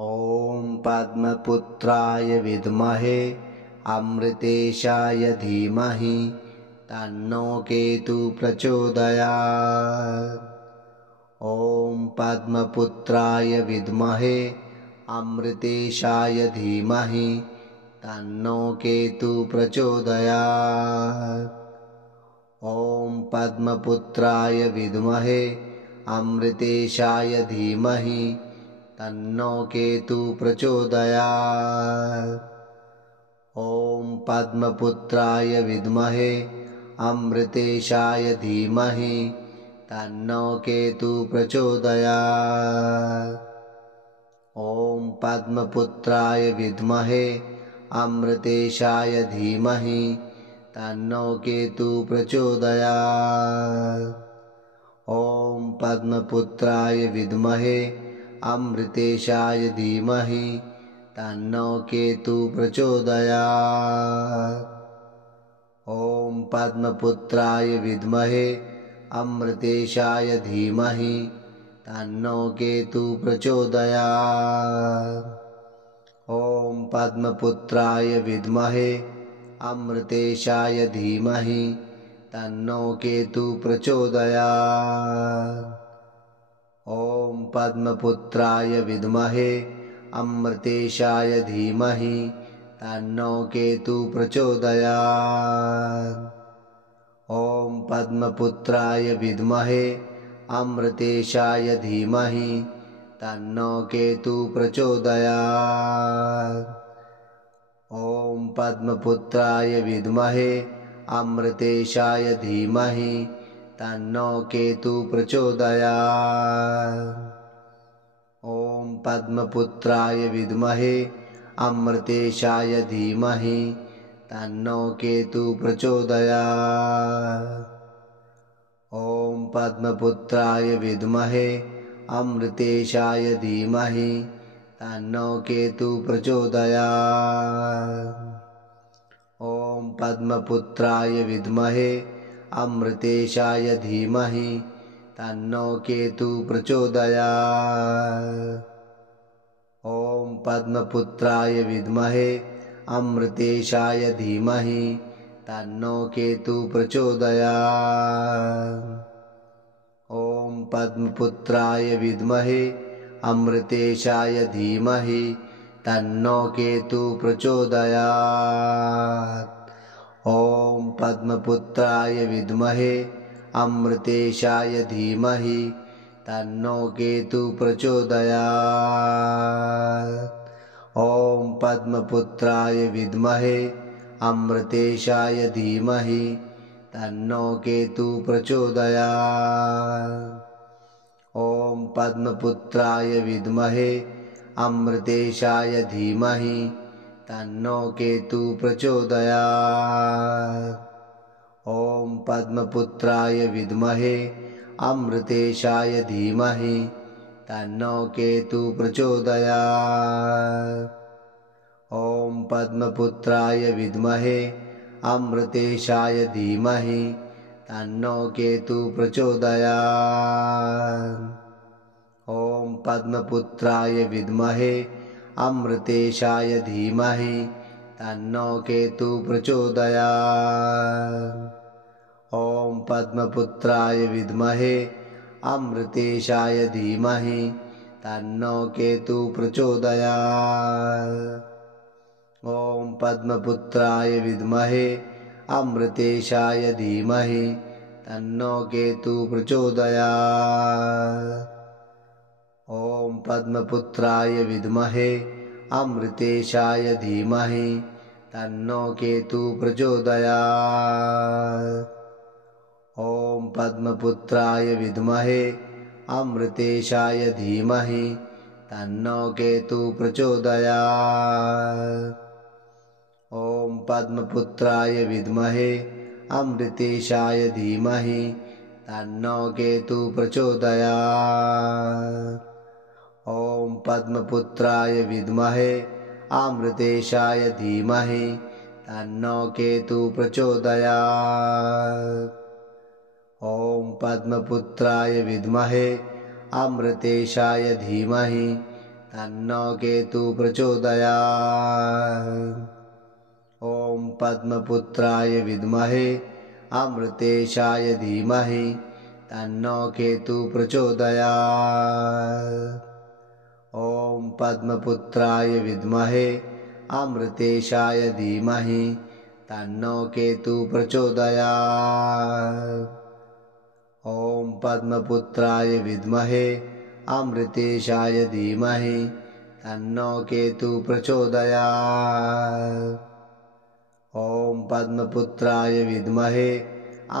ॐ पद्मपुत्राय विद्महे अमृतेशाय धीमहि तन्नो केतुः प्रचोदयात्। ॐ पद्मपुत्राय विद्महे अमृतेशाय धीमहि तन्नो केतुः प्रचोदयात्। ॐ पद्मपुत्राय विद्महे अमृतेशाय धीमहि तन्नो केतुः प्रचोदयात्। ॐ पद्मपुत्राय विद्महे अमृतेशाय धीमहि तन्नो केतुः प्रचोदयात्। ॐ पद्मपुत्राय विद्महे अमृतेशाय धीमहि तन्नो केतुः प्रचोदयात्। ॐ पद्मपुत्राय विद्महे अमृतेशाय धीमहि तन्नो केतुः प्रचोदयात्। ॐ पद्मपुत्राय विद्महे अमृतेशाय धीमहि तन्नो केतुः प्रचोदयात्। ॐ पद्मपुत्राय विद्महे अमृतेशाय धीमहि तन्नो केतुः प्रचोदयात्। ॐ पद्मपुत्राय विद्महे अमृतेशाय धीमहि तन्नो केतुः प्रचोदयात्। ॐ पद्मपुत्राय विद्महे अमृतेशाय धीमहि तन्नो केतुः प्रचोदयात्। ॐ पद्मपुत्राय विद्महे अमृतेशाय धीमहि तन्नो केतुः प्रचोदयात्। ॐ पद्मपुत्राय विद्महे अमृतेशाय धीमहि तन्नो केतुः प्रचोदयात्। ॐ पद्मपुत्राय विद्महे अमृतेशाय धीमहि तन्नो केतुः प्रचोदयात्। ॐ पद्मपुत्राय विद्महे अमृतेशाय धीमहि तन्नो केतुः प्रचोदयात्। ॐ पद्मपुत्राय विद्महे अमृतेशाय धीमहि तन्नो केतुः प्रचोदयात्। ॐ पद्मपुत्राय विद्महे अमृतेशाय धीमहि तन्नो केतुः प्रचोदयात्। ॐ पद्मपुत्राय विद्महे अमृतेशाय धीमहि तन्नो केतुः प्रचोदयात्। ॐ पद्मपुत्राय विद्महे अमृतेशाय धीमहि तन्नो केतुः प्रचोदयात्। ॐ पद्मपुत्राय विद्महे अमृतेशाय धीमहि तन्नो केतुः प्रचोदयात्। ॐ पद्मपुत्राय विद्महे अमृतेशाय धीमहि तन्नो केतुः प्रचोदयात्। ॐ पद्मपुत्राय विद्महे अमृतेशाय धीमहि तन्नो केतुः प्रचोदयात्। ॐ पद्मपुत्राय विद्महे अमृतेशाय धीमहि तन्नो केतुः प्रचोदयात्। ॐ पद्मपुत्राय विद्महे अमृतेशाय धीमहि तन्नो केतुः प्रचोदयात्। ॐ पद्मपुत्राय विद्महे अमृतेशाय धीमहि तन्नो केतुः प्रचोदयात्। ॐ पद्मपुत्राय विद्महे अमृतेशाय धीमहि तन्नो केतुः प्रचोदयात्। ॐ पद्मपुत्राय विद्महे अमृतेशाय धीमहि तन्नो केतुः प्रचोदयात्। ॐ पद्मपुत्राय विद्महे अमृतेशाय धीमहि तन्नो केतुः प्रचोदयात्। ॐ पद्मपुत्राय विद्महे अमृतेशाय धीमहि तन्नो केतुः प्रचोदयात्। ॐ पद्मपुत्राय विद्महे अमृतेशाय धीमहि तन्नो केतु प्रचोदयात्। ॐ पद्मपुत्राय विद्महे अमृतेशाय धीमहि तन्नो केतु प्रचोदयात्। ॐ पद्मपुत्राय विद्महे अमृतेशाय धीमहि तन्नो केतु प्रचोदयात्। ॐ पद्मपुत्राय विद्महे अमृतेशाय धीमहि तन्नो केतु प्रचोदयात्। ॐ पद्मपुत्राय विद्महे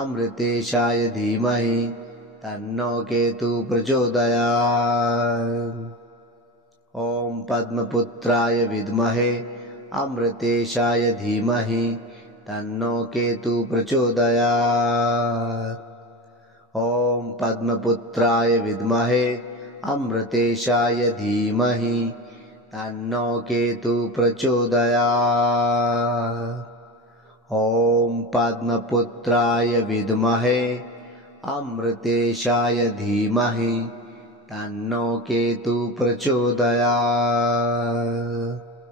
अमृतेशाय धीमहि तन्नो केतु प्रचोदयात्। ॐ पद्मपुत्राय विद्महे अमृतेशाय धीमहि तन्नो केतु प्रचोदयात्। ॐ पद्मपुत्राय विद्महे अमृतेशाय धीमहि तन्नो केतु प्रचोदयात्। ॐ पद्मपुत्राय विद्महे अमृतेशाय धीमहि तन्नो केतु प्रचोदयात्।